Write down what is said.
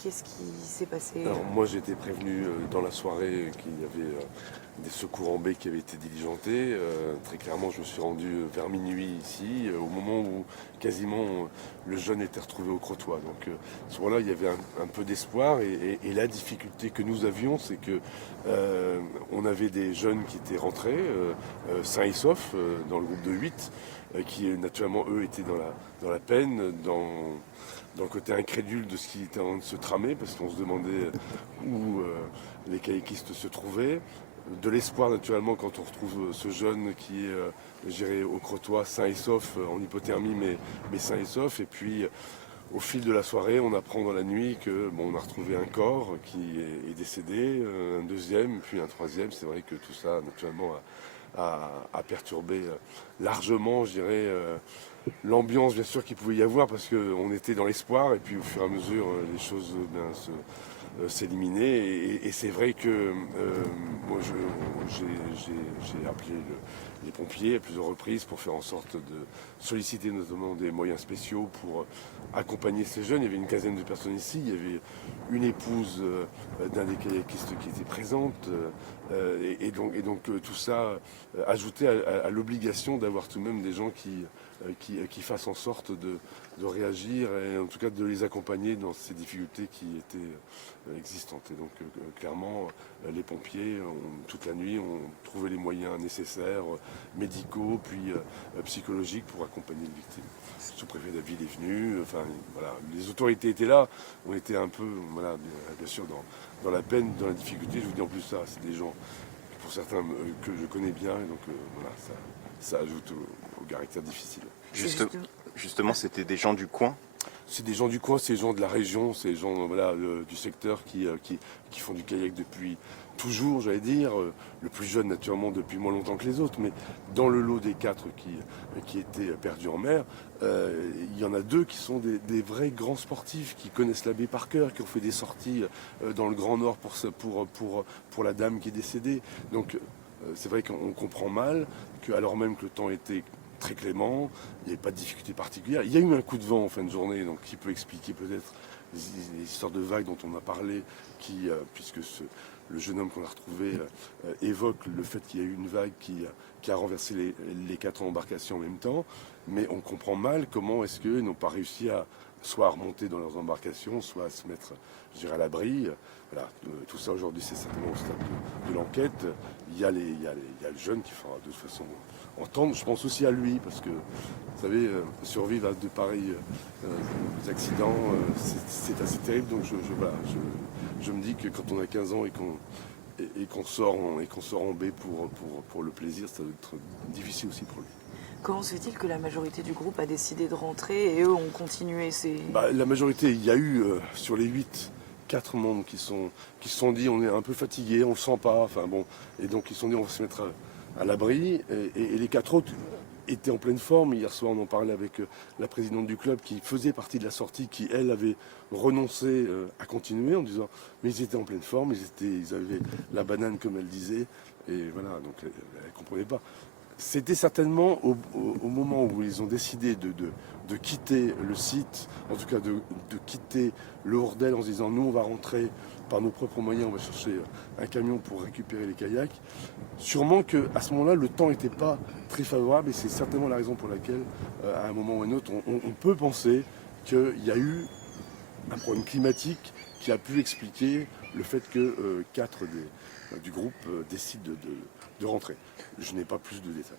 Qu'est-ce qui s'est passé? Alors moi j'ai été prévenu dans la soirée qu'il y avait des secours en baie qui avaient été diligentés. Très clairement je me suis rendu vers minuit ici, au moment où quasiment le jeune était retrouvé au Crotoy. Donc à ce moment-là il y avait un peu d'espoir et la difficulté que nous avions c'est que on avait des jeunes qui étaient rentrés, sains et saufs, dans le groupe de 8, qui naturellement eux étaient dans la peine, dans le côté incrédule de ce qui était en train de se tramer, parce qu'on se demandait où les kayakistes se trouvaient. De l'espoir naturellement quand on retrouve ce jeune qui est géré au Crotoy, sain et sauf, en hypothermie mais sain et sauf. Et puis au fil de la soirée, on apprend dans la nuit que on a retrouvé un corps qui est décédé, un deuxième, puis un troisième. C'est vrai que tout ça naturellement a perturbé largement, je dirais, l'ambiance bien sûr qu'il pouvait y avoir parce qu'on était dans l'espoir et puis au fur et à mesure les choses s'éliminaient et c'est vrai que moi j'ai appelé les pompiers à plusieurs reprises pour faire en sorte de solliciter notamment des moyens spéciaux pour accompagner ces jeunes. Il y avait une quinzaine de personnes ici, il y avait une épouse d'un des kayakistes qui était présente et donc tout ça ajouté à l'obligation d'avoir tout de même des gens qui fassent en sorte de réagir et en tout cas de les accompagner dans ces difficultés qui étaient existantes. Et donc clairement, les pompiers, toute la nuit, ont trouvé les moyens nécessaires, médicaux, puis psychologiques pour accompagner les victimes. Le sous-préfet de la ville est venu, enfin voilà, les autorités étaient là, on était un peu, voilà, bien sûr, dans la peine, dans la difficulté. Je vous dis en plus ça, c'est des gens, pour certains, que je connais bien, et donc voilà, ça ajoute au caractère difficile. Justement, c'était des gens du coin. C'est des gens du coin, c'est des gens de la région, c'est des gens voilà, du secteur qui font du kayak depuis toujours, j'allais dire. Le plus jeune, naturellement, depuis moins longtemps que les autres. Mais dans le lot des 4 qui étaient perdus en mer, il y en a 2 qui sont des vrais grands sportifs, qui connaissent la baie par cœur, qui ont fait des sorties dans le Grand Nord pour la dame qui est décédée. Donc c'est vrai qu'on comprend mal que, alors même que le temps était très clément, il n'y avait pas de difficulté particulière. Il y a eu un coup de vent en fin de journée, donc qui peut expliquer peut-être les histoires de vagues dont on a parlé, puisque le jeune homme qu'on a retrouvé évoque le fait qu'il y a eu une vague qui a renversé les 4 embarcations en même temps, mais on comprend mal comment est-ce qu'ils n'ont pas réussi à soit à remonter dans leurs embarcations, soit à se mettre, je dirais, à l'abri. Voilà, tout ça aujourd'hui c'est certainement au stade de l'enquête. Il y a le jeune qui fera de toute façon entendre. Je pense aussi à lui parce que, vous savez, survivre à de pareils accidents, c'est assez terrible. Donc je me dis que quand on a 15 ans et qu'on sort en baie pour le plaisir, ça doit être difficile aussi pour lui. Comment se fait-il que la majorité du groupe a décidé de rentrer et eux ont continué La majorité, il y a eu sur les 8, 4 membres qui se sont dit on est un peu fatigué, on le sent pas, enfin bon, et donc ils se sont dit on va se mettre à l'abri, et les 4 autres étaient en pleine forme. Hier soir on en parlait avec la présidente du club qui faisait partie de la sortie, qui elle avait renoncé à continuer en disant mais ils étaient en pleine forme, ils avaient la banane comme elle disait, et voilà, donc elle ne comprenait pas. C'était certainement au moment où ils ont décidé de quitter le site, en tout cas de quitter le Hordel en se disant nous on va rentrer par nos propres moyens, on va chercher un camion pour récupérer les kayaks. Sûrement qu'à ce moment-là, le temps n'était pas très favorable et c'est certainement la raison pour laquelle, à un moment ou à un autre, on peut penser qu'il y a eu un problème climatique qui a pu expliquer le fait que 4 du groupe décident de rentrer. Je n'ai pas plus de détails.